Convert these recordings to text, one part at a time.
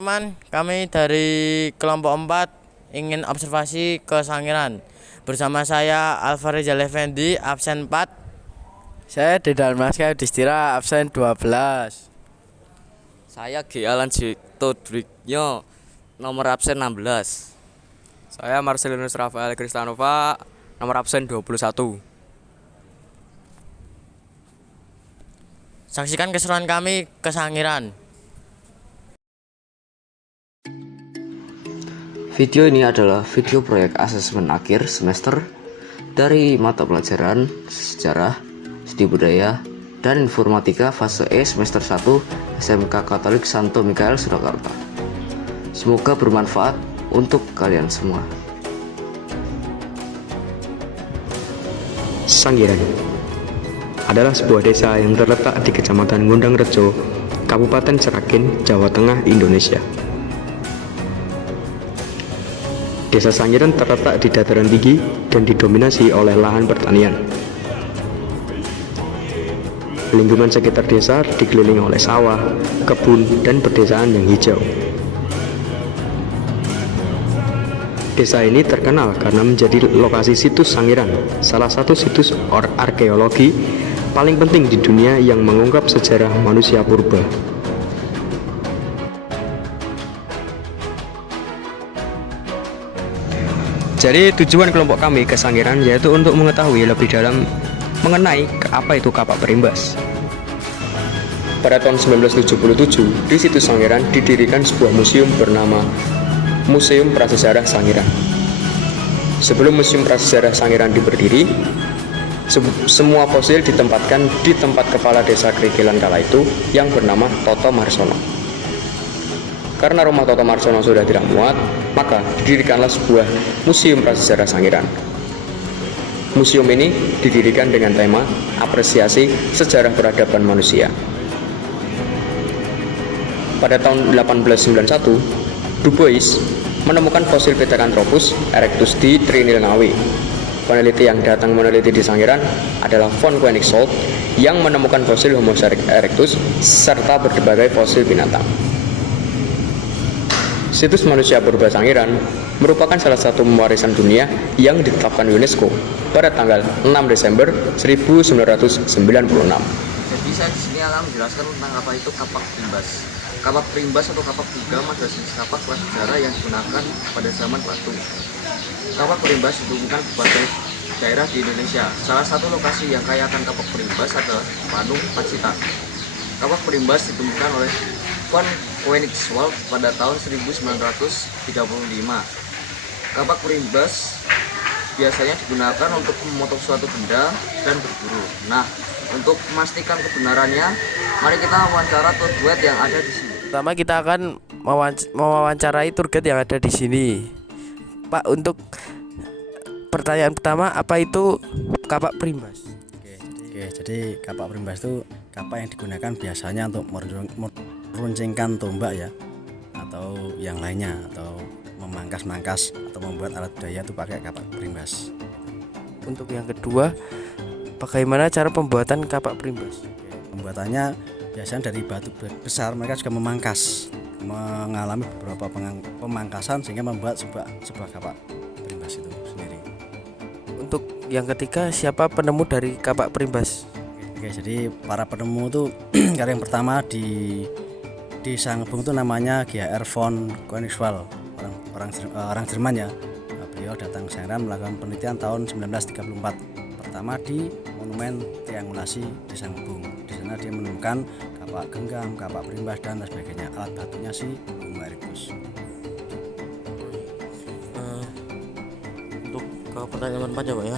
Teman, kami dari kelompok 4 ingin observasi ke Sangiran. Bersama saya Alvarizal Effendi, absen 4. Saya Dedan Maska Distira absen 12. Saya G. Alan Jito Dwigno, nomor absen 16. Saya Marcelinus Rafael Kristanova, nomor absen 21. Saksikan keseruan kami ke Sangiran. Video ini adalah video proyek asesmen akhir semester dari mata pelajaran Sejarah, Studi Budaya, dan Informatika fase E semester 1 SMK Katolik Santo Mikael Surakarta. Semoga bermanfaat untuk kalian semua. Sangiran adalah sebuah desa yang terletak di Kecamatan Ngundangrejo, Kabupaten Seragen, Jawa Tengah, Indonesia. Desa Sangiran terletak di dataran tinggi dan didominasi oleh lahan pertanian. Lingkungan sekitar desa dikelilingi oleh sawah, kebun, dan pedesaan yang hijau. Desa ini terkenal karena menjadi lokasi situs Sangiran, salah satu situs arkeologi paling penting di dunia yang mengungkap sejarah manusia purba. Jadi tujuan kelompok kami ke Sangiran yaitu untuk mengetahui lebih dalam mengenai apa itu kapak perimbas. Pada tahun 1977, di situs Sangiran didirikan sebuah museum bernama Museum Prasejarah Sangiran. Sebelum Museum Prasejarah Sangiran berdiri, semua fosil ditempatkan di tempat kepala desa Krigilan kala itu yang bernama Toto Marsono. Karena rumah Toto Marsono sudah tidak muat, maka didirikanlah sebuah Museum Prasejarah Sangiran. Museum ini didirikan dengan tema apresiasi sejarah peradaban manusia. Pada tahun 1891, Du Bois menemukan fosil Pithecanthropus erectus di Trinil Ngawi. Peneliti yang datang meneliti di Sangiran adalah von Koenigswald yang menemukan fosil Homo erectus serta berbagai fosil binatang. Situs manusia purba Sangiran merupakan salah satu warisan dunia yang ditetapkan UNESCO pada tanggal 6 Desember 1996. Jadi saya di sini akan menjelaskan tentang apa itu kapak perimbas. Kapak perimbas atau kapak gengam adalah jenis kapak prasejarah yang digunakan pada zaman batu. Kapak perimbas ditemukan di berbagai daerah di Indonesia. Salah satu lokasi yang kaya akan kapak perimbas adalah Bandung, Pacitan. Kapak perimbas ditemukan oleh von Koenigswald pada tahun 1935. Kapak perimbas biasanya digunakan untuk memotong suatu benda dan berburu. Nah, untuk memastikan kebenarannya, mari kita wawancara tour guide yang ada di sini. Pertama kita akan mewawancarai tour guide yang ada di sini. Pak, untuk pertanyaan pertama, apa itu kapak perimbas? Jadi kapak perimbas itu kapak yang digunakan biasanya untuk meruncingkan tombak ya, atau yang lainnya, atau memangkas-mangkas atau membuat alat daya itu pakai kapak perimbas. Untuk yang kedua, bagaimana cara pembuatan kapak perimbas? Pembuatannya biasanya dari batu besar, mereka juga mengalami beberapa pemangkasan sehingga membuat sebuah kapak perimbas itu sendiri. Untuk yang ketiga, siapa penemu dari kapak perimbas? Jadi para penemu itu karya yang pertama di Sangebung itu namanya G.R. von Koenigswald, orang Jerman ya. Beliau datang ke Sangiran melakukan penelitian tahun 1934. Pertama di monumen triangulasi di Sangebung. Di sana dia menemukan kapak genggam, kapak perimbas dan sebagainya. Alat batunya si Homo erectus. Untuk ke pertanyaan 4 ya Pak ya.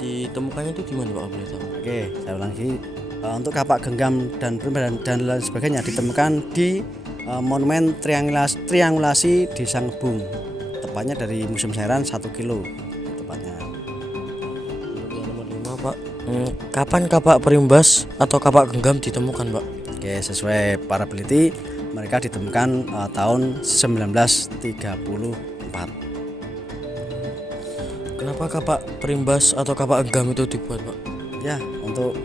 Ditemukannya itu di mana Pak? Boleh tahu? Oke, saya ulang lagi. Untuk kapak genggam dan perimbas dan lain sebagainya ditemukan di monumen triangulasi di Sangebung. Tepatnya dari Museum Sangiran 1 kilo tepatnya. Untuk yang nomor 5 Pak, kapan kapak perimbas atau kapak genggam ditemukan Pak? Oke, sesuai para peneliti, mereka ditemukan tahun 1934. Kenapa kapak perimbas atau kapak genggam itu dibuat Pak? Ya, untuk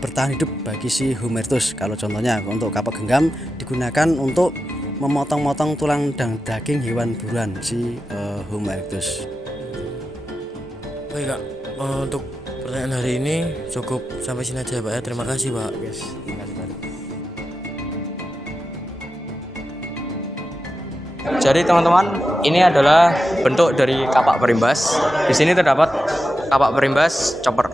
bertahan hidup bagi si Homo erectus. Kalau contohnya untuk kapak genggam digunakan untuk memotong-motong tulang dan daging hewan buruan si Homo erectus. Baik Kak, untuk pertanyaan hari ini cukup sampai sini aja Pak ya. Terima kasih Pak. Yes, terima kasih Pak. Jadi teman-teman, ini adalah bentuk dari kapak perimbas. Di sini terdapat kapak perimbas chopper.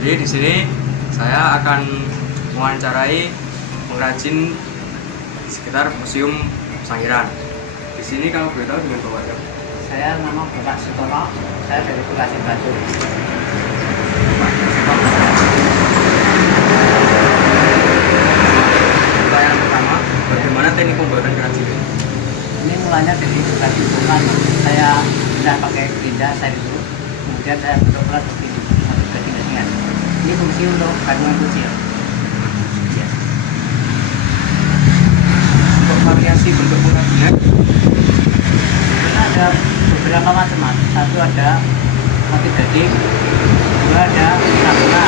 Jadi di sini saya akan mewawancarai pengrajin sekitar Museum Sangiran. Di sini kalau boleh tahu dengan Bapak siapa? Saya nama Bapak Sutono, saya dari Bekasi Batu. Pertanyaan pertama, bagaimana teknik pembuatan kerajinan? Ini mulanya dari Bekasi Bukan, saya sudah pakai pindah saya dulu, kemudian saya beroperasi begini untuk gading-gadingan. Ini fungsi untuk kandungan kecil. Ya. Untuk variasi bentuk pengrajinan, Karena ada beberapa macam, Mas. Satu ada motif gading, dua ada sakura,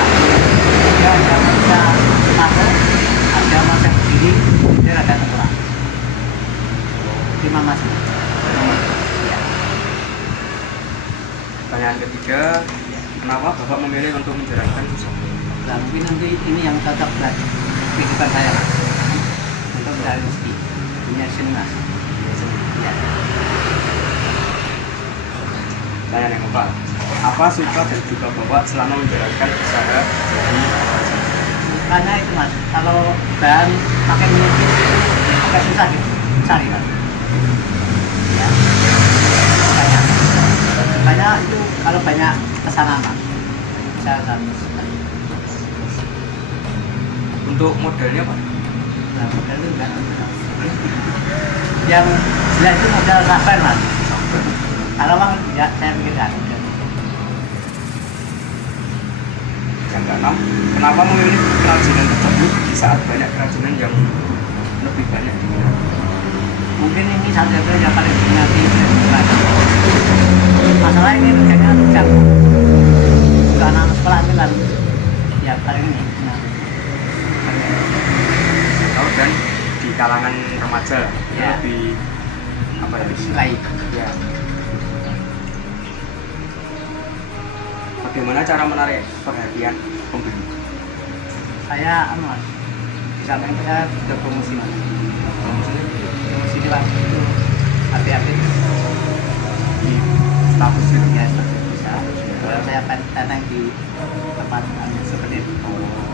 tiga ada masa tato, ada masa berdiri, dan ada tengkorak. 5 macam. Ya. pertanyaan ketiga, kenapa Bapak memilih untuk menjalankan usaha? Nah, mungkin nanti ini yang cocok buat kehidupan saya, Mas. Untuk mencari rezeki, punya seni, Mas. Ya. Pertanyaan yang keempat, apa suka dan duka Bapak selama menjalankan usaha jadi pengrajin? Karena itu, Mas, kalau bahan pakai minyak agak susah gitu, cari, Mas. Ya. Banyak itu kalau banyak pesanan, Mas. Saya harus. Untuk modelnya Pak? Nah, modal itu enggak. Yang jelas itu modal sabar, Mas. Kalau Bang, ya saya pikirkan. Yang keenam, kenapa memilih kerajinan tersebut di saat banyak kerajinan yang lebih banyak diminati? Mungkin ini satu-satunya yang paling diminati. Masalah ini kerjanya jam. Untuk anak sekolah itu kan ya paling ini. Nah, Tahu dan di kalangan remaja Ya. lebih apa ya? disukai. Ya. Bagaimana cara menarik perhatian pembeli? Saya Mas, di samping itu saya sudah promosi, Mas. Promosi di waktu itu hati-hati di status itu ya seperti bisa. Kalau saya tentang di tempat seperti itu.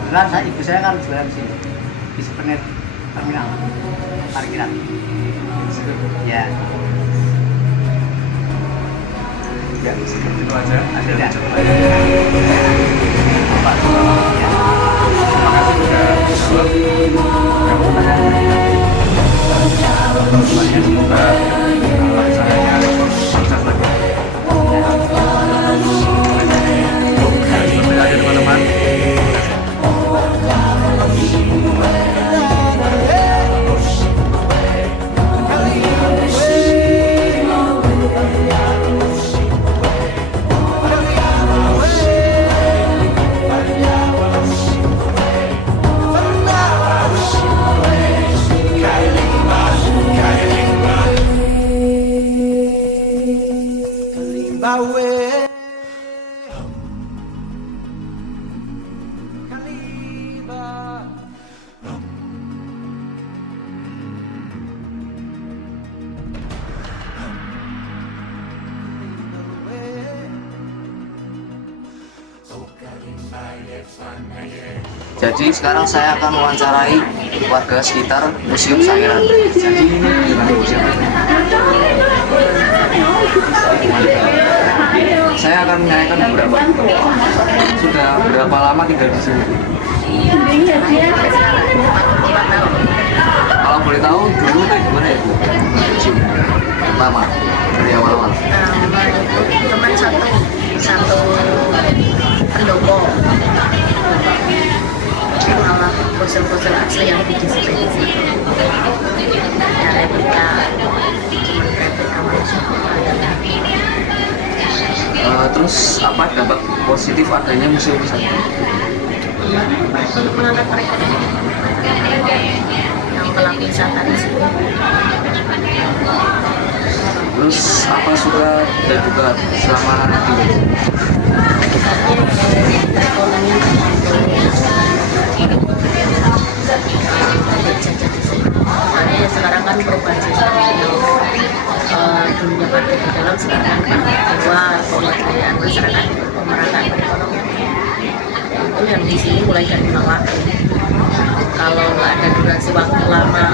Kebetulan ibu saya kan jualan di sini di souvenir terminal parkiran. Ya. Ya, seperti itu aja. Ada Tidak. cukup banyak. Bapak Sutono. Ya. Terima kasih sudah menjawab. Semuanya semoga usahanya sukses lagi. Seperti aja teman-teman. Jadi sekarang saya akan mewawancarai warga sekitar Museum Sangiran. Jadi ini gimana museum ini? Saya akan menanyakan beberapa. Sudah berapa lama tinggal di sini? Kalau boleh tahu dulu kayak gimana ya Bu? Di sini. Lama dari awal-awal. Teman satu pendopo malah fosil-fosil asli yang didisplay di sini. Ya replika, cuma replika manusia ada. Terus apa dampak positif adanya museum ini? Untuk mengangkat perekonomian yang pelaku wisata di sini. Terus apa suka dan duka selama tinggal? Perekonomian soalnya sekarang kan perubahan sistem dunia pada di dalam sekarang keluar pemberdayaan masyarakat pemerataan perekonomian itu yang di sini mulai dari waktu. Kalau nggak ada durasi waktu lama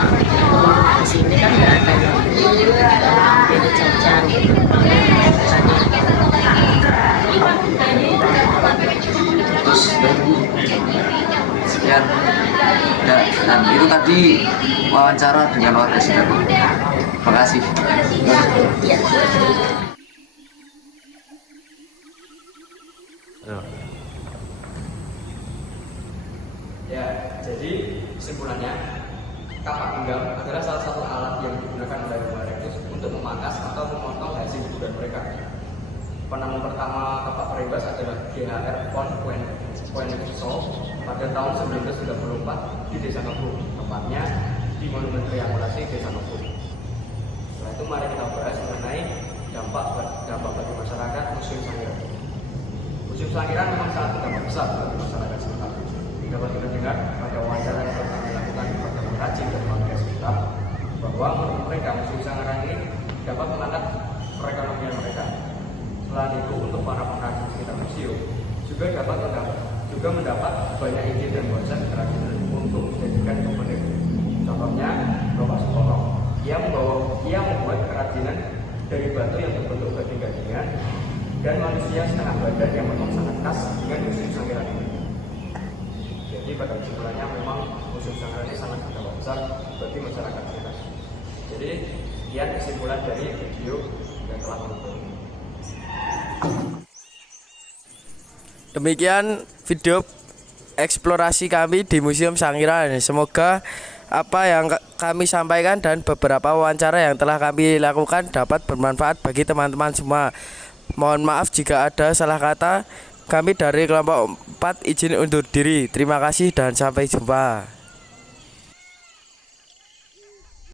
di sini kan nggak ada yang ambil jajan Terus sekian. Dan itu tadi wawancara dengan warga sekitar. Terima kasih. Ya, jadi kesimpulannya kapak pinggang adalah salah satu alat yang digunakan oleh Homo erectus untuk memangkas atau memotong hasil hiburan mereka. Penemu pertama kapak perimbas adalah GHR von Poenisol pada tahun 1934 di Desa Ngebuk, tepatnya di Monumen Triangulasi Desa Ngebuk. Setelah itu mari kita bahas mengenai dampak bagi masyarakat Museum Sangiran. Museum Sangiran memang sangat berdampak besar bagi masyarakat sekitar. Dapat kita dengar pada wawancara yang telah kami lakukan kepada pengrajin dan warga sekitar bahwa menurut mereka Museum Sangiran ini dapat mengangkat perekonomian mereka. Selain itu, untuk para pengrajin sekitar museum juga mendapat banyak ide dan konsep kerajinan untuk dijadikan souvenir. Contohnya, Bapak Sukono, ia membuat kerajinan dari batu yang berbentuk gading-gadingan dan manusia setengah badan yang memang sangat khas dengan Museum Sangiran ini. Jadi pada kesimpulannya memang Museum Sangiran ini sangat berdampak besar bagi masyarakat kita. Jadi sekian kesimpulan dari video yang telah menonton. Demikian video eksplorasi kami di Museum Sangiran. Semoga apa yang kami sampaikan dan beberapa wawancara yang telah kami lakukan dapat bermanfaat bagi teman-teman semua. Mohon maaf jika ada salah kata. Kami dari kelompok 4 izin undur diri. Terima kasih dan sampai jumpa.